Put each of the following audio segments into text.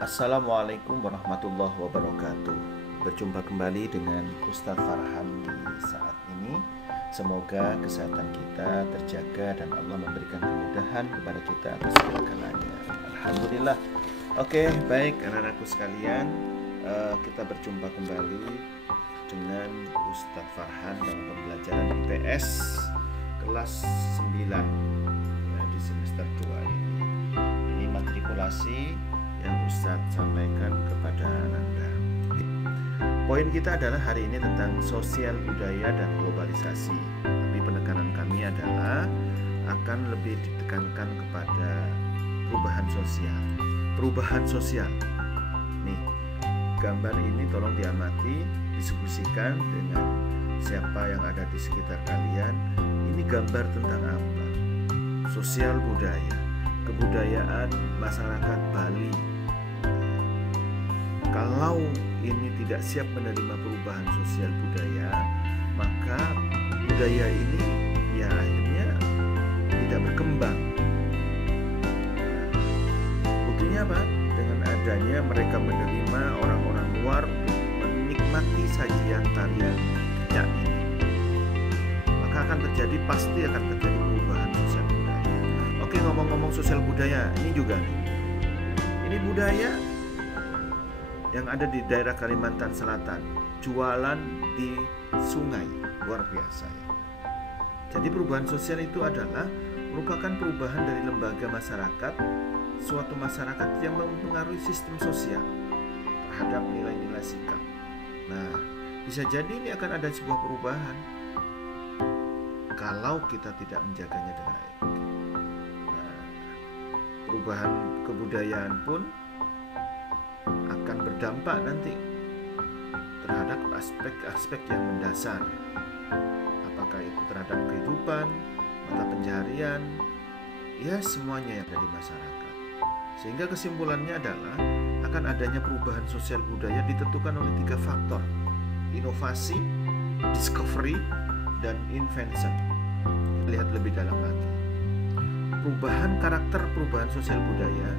Assalamualaikum warahmatullahi wabarakatuh. Berjumpa kembali dengan Ustadz Farhan di saat ini. Semoga kesehatan kita terjaga dan Allah memberikan kemudahan kepada kita atas segala-galanya. Alhamdulillah. Oke, baik anak-anakku sekalian, kita berjumpa kembali dengan Ustadz Farhan dalam pembelajaran IPS kelas 9 ya, di semester 2 ini. Ini matrikulasi yang Ustadz sampaikan kepada Anda. Poin kita adalah hari ini tentang sosial budaya dan globalisasi. Tapi penekanan kami adalah akan lebih ditekankan kepada perubahan sosial. Perubahan sosial. Nih, gambar ini tolong diamati, diskusikan dengan siapa yang ada di sekitar kalian. Ini gambar tentang apa? Sosial budaya, kebudayaan masyarakat Bali. Kalau ini tidak siap menerima perubahan sosial budaya, maka budaya ini ya akhirnya tidak berkembang. Buktinya apa? Dengan adanya mereka menerima orang-orang luar menikmati sajian tarian kecak ini, maka pasti akan terjadi perubahan sosial budaya. Oke, ngomong-ngomong sosial budaya, ini juga nih. Ini budaya yang ada di daerah Kalimantan Selatan, jualan di sungai, luar biasa ya. Jadi perubahan sosial itu adalah merupakan perubahan dari lembaga masyarakat, suatu masyarakat yang mempengaruhi sistem sosial terhadap nilai-nilai sikap. Nah, bisa jadi ini akan ada sebuah perubahan kalau kita tidak menjaganya dengan baik. Nah, perubahan kebudayaan pun akan berdampak nanti terhadap aspek-aspek yang mendasar. Apakah itu terhadap kehidupan, mata pencaharian, ya semuanya yang ada di masyarakat. Sehingga kesimpulannya adalah akan adanya perubahan sosial budaya ditentukan oleh 3 faktor: inovasi, discovery, dan invention. Lihat lebih dalam lagi. Perubahan karakter perubahan sosial budaya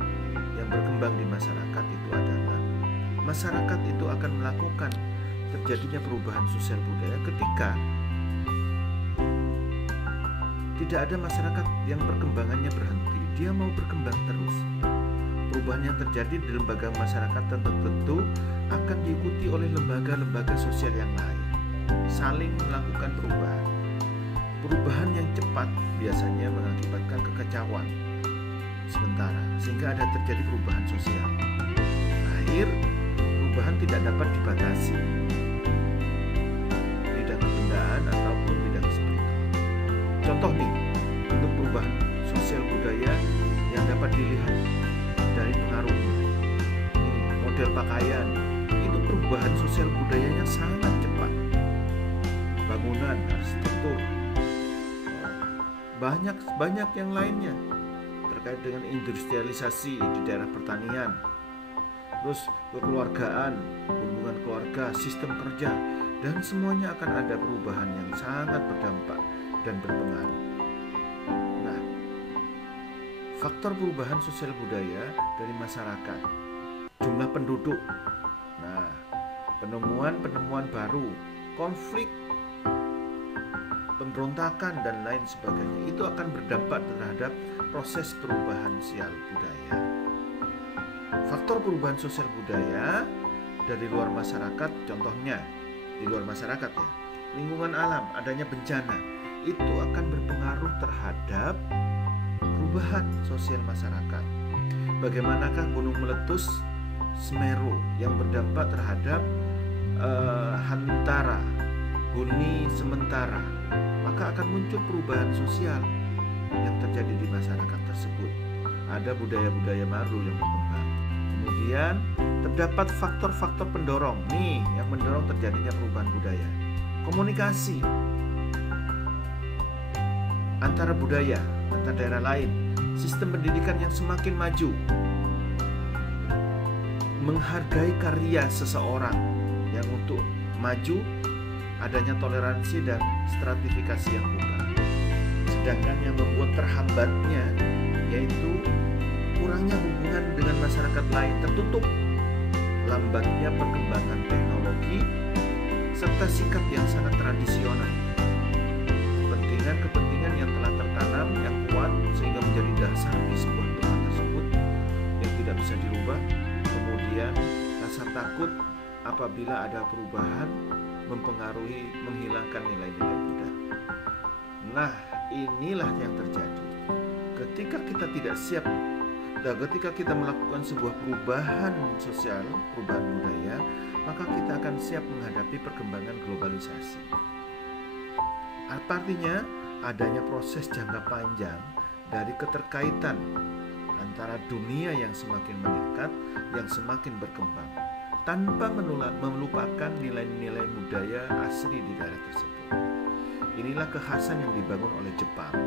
yang berkembang di masyarakat itu adalah masyarakat itu akan melakukan terjadinya perubahan sosial budaya ketika tidak ada masyarakat yang perkembangannya berhenti. Dia mau berkembang terus. Perubahan yang terjadi di lembaga masyarakat tentu akan diikuti oleh lembaga-lembaga sosial yang lain, saling melakukan perubahan. Perubahan yang cepat biasanya mengakibatkan kekacauan sementara, sehingga ada terjadi perubahan sosial. Terakhir, perubahan tidak dapat dibatasi, bidang kebendaan ataupun bidang spiritual. Contoh nih, untuk perubahan sosial budaya yang dapat dilihat dari pengaruhnya. Ini model pakaian, itu perubahan sosial budayanya sangat cepat. Bangunan, arsitektur, banyak yang lainnya terkait dengan industrialisasi di daerah pertanian, terus kekeluargaan, hubungan keluarga, sistem kerja, dan semuanya akan ada perubahan yang sangat berdampak dan berpengaruh. Nah, faktor perubahan sosial budaya dari masyarakat, jumlah penduduk, nah, penemuan baru, konflik, pemberontakan, dan lain sebagainya, itu akan berdampak terhadap proses perubahan sosial budaya. Faktor perubahan sosial budaya dari luar masyarakat, contohnya di luar masyarakat ya, lingkungan alam, adanya bencana, itu akan berpengaruh terhadap perubahan sosial masyarakat. Bagaimanakah gunung meletus Semeru yang berdampak terhadap hantara, huni sementara, maka akan muncul perubahan sosial yang terjadi di masyarakat tersebut. Ada budaya-budaya baru yang berkembang. Kemudian terdapat faktor-faktor pendorong nih yang mendorong terjadinya perubahan budaya. Komunikasi antara budaya, antar daerah lain, sistem pendidikan yang semakin maju, menghargai karya seseorang yang untuk maju, adanya toleransi dan stratifikasi yang bukan. Sedangkan yang membuat terhambatnya yaitu kurangnya hubungan dengan masyarakat lain tertutup, lambatnya perkembangan teknologi, serta sikap yang sangat tradisional. Kepentingan yang telah tertanam yang kuat sehingga menjadi dasar di sebuah tempat tersebut yang tidak bisa dirubah. Kemudian rasa takut apabila ada perubahan mempengaruhi, menghilangkan nilai-nilai Buddha. Nah, inilah yang terjadi ketika kita tidak siap dan ketika kita melakukan sebuah perubahan sosial, perubahan budaya, maka kita akan siap menghadapi perkembangan globalisasi. Apa artinya? Adanya proses jangka panjang dari keterkaitan antara dunia yang semakin meningkat, yang semakin berkembang, tanpa melupakan nilai-nilai budaya asli di daerah tersebut. Inilah kekhasan yang dibangun oleh Jepang.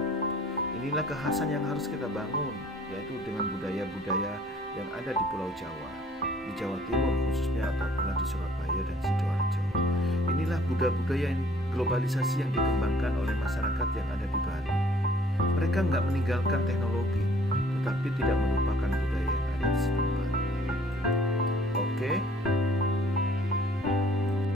Inilah kekhasan yang harus kita bangun, yaitu dengan budaya-budaya yang ada di Pulau Jawa, di Jawa Timur khususnya, ataupun di Surabaya dan Sidoarjo. Inilah budaya-budaya globalisasi yang dikembangkan oleh masyarakat yang ada di Bali. Mereka nggak meninggalkan teknologi, tetapi tidak melupakan budaya